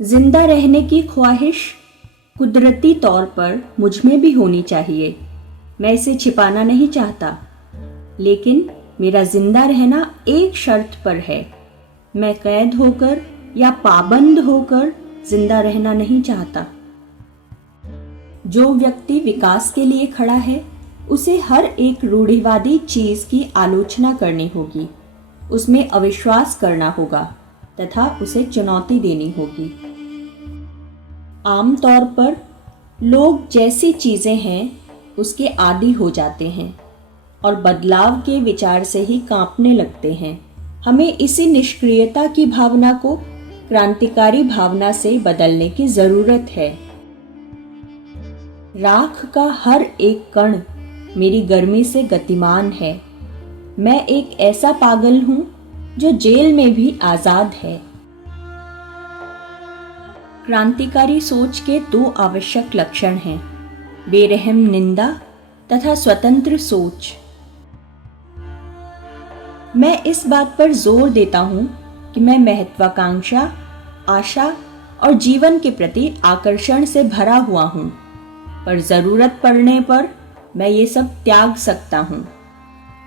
जिंदा रहने की ख्वाहिश कुदरती तौर पर मुझ में भी होनी चाहिए। मैं इसे छिपाना नहीं चाहता, लेकिन मेरा जिंदा रहना एक शर्त पर है। मैं कैद होकर या पाबंद होकर जिंदा रहना नहीं चाहता। जो व्यक्ति विकास के लिए खड़ा है, उसे हर एक रूढ़िवादी चीज की आलोचना करनी होगी, उसमें अविश्वास करना होगा तथा उसे चुनौती देनी होगी। आमतौर पर लोग जैसी चीजें हैं उसके आदी हो जाते हैं और बदलाव के विचार से ही कांपने लगते हैं। हमें इसी निष्क्रियता की भावना को क्रांतिकारी भावना से बदलने की जरूरत है। राख का हर एक कण मेरी गर्मी से गतिमान है। मैं एक ऐसा पागल हूं जो जेल में भी आजाद है। क्रांतिकारी सोच के दो आवश्यक लक्षण हैं, बेरहम निंदा तथा स्वतंत्र सोच। मैं इस बात पर जोर देता हूं कि मैं महत्वाकांक्षा, आशा और जीवन के प्रति आकर्षण से भरा हुआ हूं, पर जरूरत पड़ने पर मैं ये सब त्याग सकता हूं,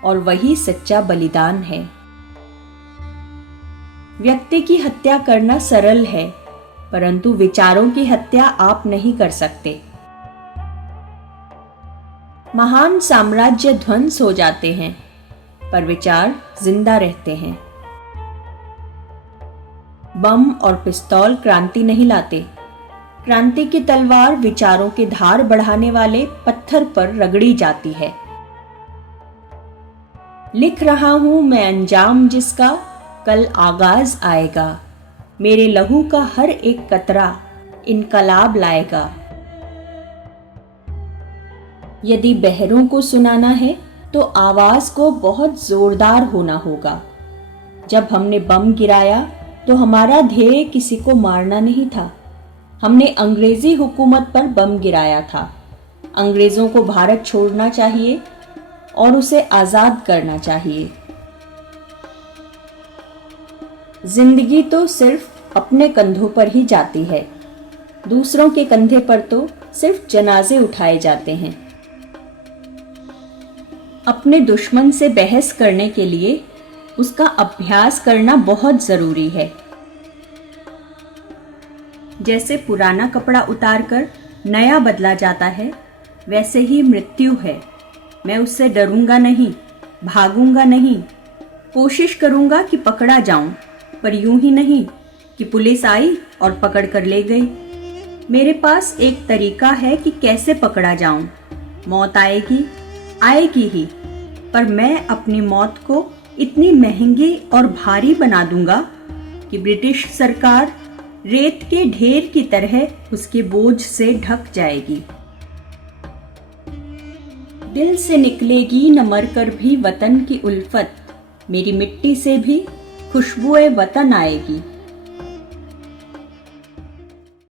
और वही सच्चा बलिदान है। व्यक्ति की हत्या करना सरल है, परंतु विचारों की हत्या आप नहीं कर सकते। महान साम्राज्य ध्वंस हो जाते हैं, पर विचार जिंदा रहते हैं। बम और पिस्तौल क्रांति नहीं लाते। क्रांति की तलवार विचारों की धार बढ़ाने वाले पत्थर पर रगड़ी जाती है। लिख रहा हूं मैं अंजाम जिसका कल आगाज आएगा। मेरे लहू का हर एक कतरा इनकलाब लाएगा। यदि बहरों को सुनाना है तो आवाज को बहुत जोरदार होना होगा। जब हमने बम गिराया तो हमारा ध्येय किसी को मारना नहीं था। हमने अंग्रेजी हुकूमत पर बम गिराया था। अंग्रेजों को भारत छोड़ना चाहिए और उसे आजाद करना चाहिए। जिंदगी तो सिर्फ अपने कंधों पर ही जाती है, दूसरों के कंधे पर तो सिर्फ जनाजे उठाए जाते हैं। अपने दुश्मन से बहस करने के लिए उसका अभ्यास करना बहुत जरूरी है। जैसे पुराना कपड़ा उतारकर नया बदला जाता है, वैसे ही मृत्यु है। मैं उससे डरूंगा नहीं, भागूंगा नहीं। कोशिश करूंगा कि पकड़ा जाऊं, पर यूं ही नहीं कि पुलिस आई और पकड़ कर ले गई। मेरे पास एक तरीका है कि कैसे पकड़ा जाऊं। मौत आएगी, आएगी ही, पर मैं अपनी मौत को इतनी महंगी और भारी बना दूंगा कि ब्रिटिश सरकार रेत के ढेर की तरह उसके बोझ से ढक जाएगी। दिल से निकलेगी न मरकर भी वतन की उल्फत, मेरी मिट्टी से भी खुशबुए वतन आएगी।